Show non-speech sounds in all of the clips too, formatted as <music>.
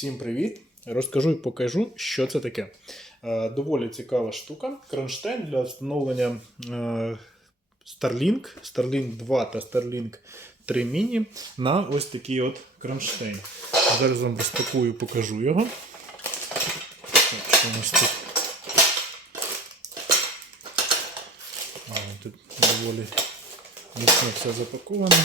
Всім привіт! Розкажу і покажу, що це таке. Е, Доволі цікава штука. Кронштейн для встановлення е, Starlink, Starlink 2 та Starlink 3 Mini на ось такий от кронштейн. Зараз вам розпакую, покажу його. Так, що у нас тут? А, тут доволі міцно все запаковано.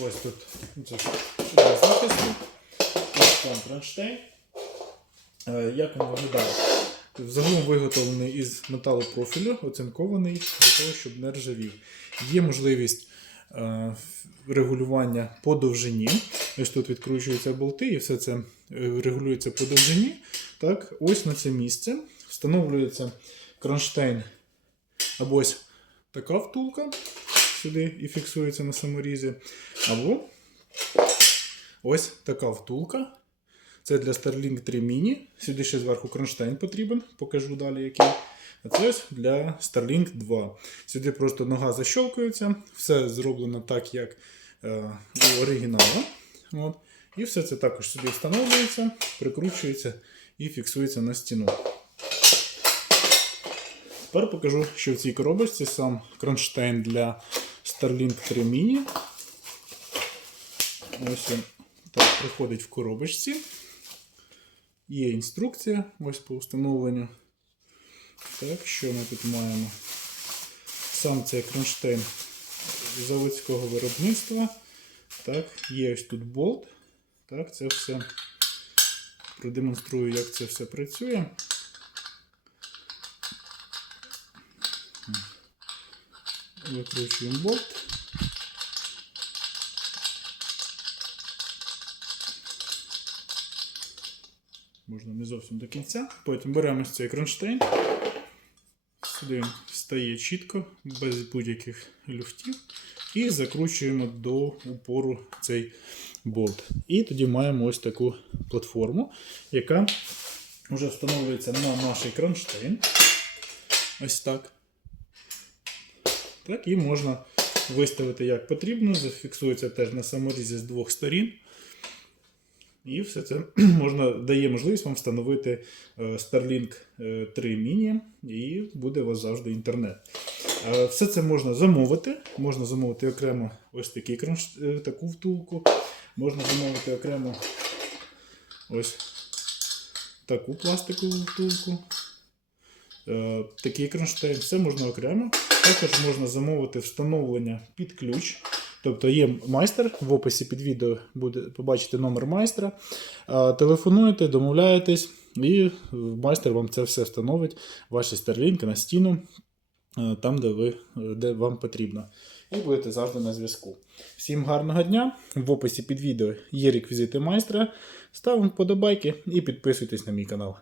Ось тут це для захисту. Ось там кронштейн. Е, Як він виглядає? Загалом виготовлений із металопрофілю, оцинкований для того, щоб не ржавів. Є можливість е, регулювання по довжині. Ось тут відкручуються болти, і все це е, регулюється по довжині. Так, ось на це місце встановлюється кронштейн або ось така втулка сюди і фіксується на саморізі. Або ось така втулка. Це для Starlink 3 Mini. Сюди ще зверху кронштейн потрібен, покажу далі який. А це ось для Starlink 2. Сюди просто нога защолкується, все зроблено так, як е, у оригіналу. От. І все це також сюди встановлюється, прикручується і фіксується на стіну. Тепер покажу, що в цій коробочці сам кронштейн для Starlink 3 Mini. Ось він так приходить в коробочці. Є інструкція ось по встановленню. Так, що ми тут маємо? Сам цей кронштейн заводського виробництва. Так, є ось тут болт. Так, це все продемонструю, як це все працює. Викручуємо болт. Можна не зовсім до кінця. Потім беремо цей кронштейн. Сюди він встає чітко, без будь-яких люфтів. І закручуємо до упору цей болт. І тоді маємо ось таку платформу, яка вже встановлюється на наш кронштейн. Ось так. Так, і можна виставити як потрібно. Зафіксується теж на саморізі з двох сторін. І все це <clears throat> можна, дає можливість вам встановити е, Starlink е, 3 Mini і буде у вас завжди інтернет. Е, Все це можна замовити. Можна замовити окремо ось такий е, таку втулку. Можна замовити окремо ось таку пластикову втулку. Е, Такий кронштейн. Все можна окремо. Також можна замовити встановлення під ключ. Тобто є майстер, в описі під відео буде побачити номер майстра. Телефонуєте, домовляєтесь, і майстер вам це все встановить, ваші старлінки на стіну, там, де, ви, де вам потрібно. І будете завжди на зв'язку. Всім гарного дня! В описі під відео є реквізити майстра. Ставимо вподобайки і підписуйтесь на мій канал.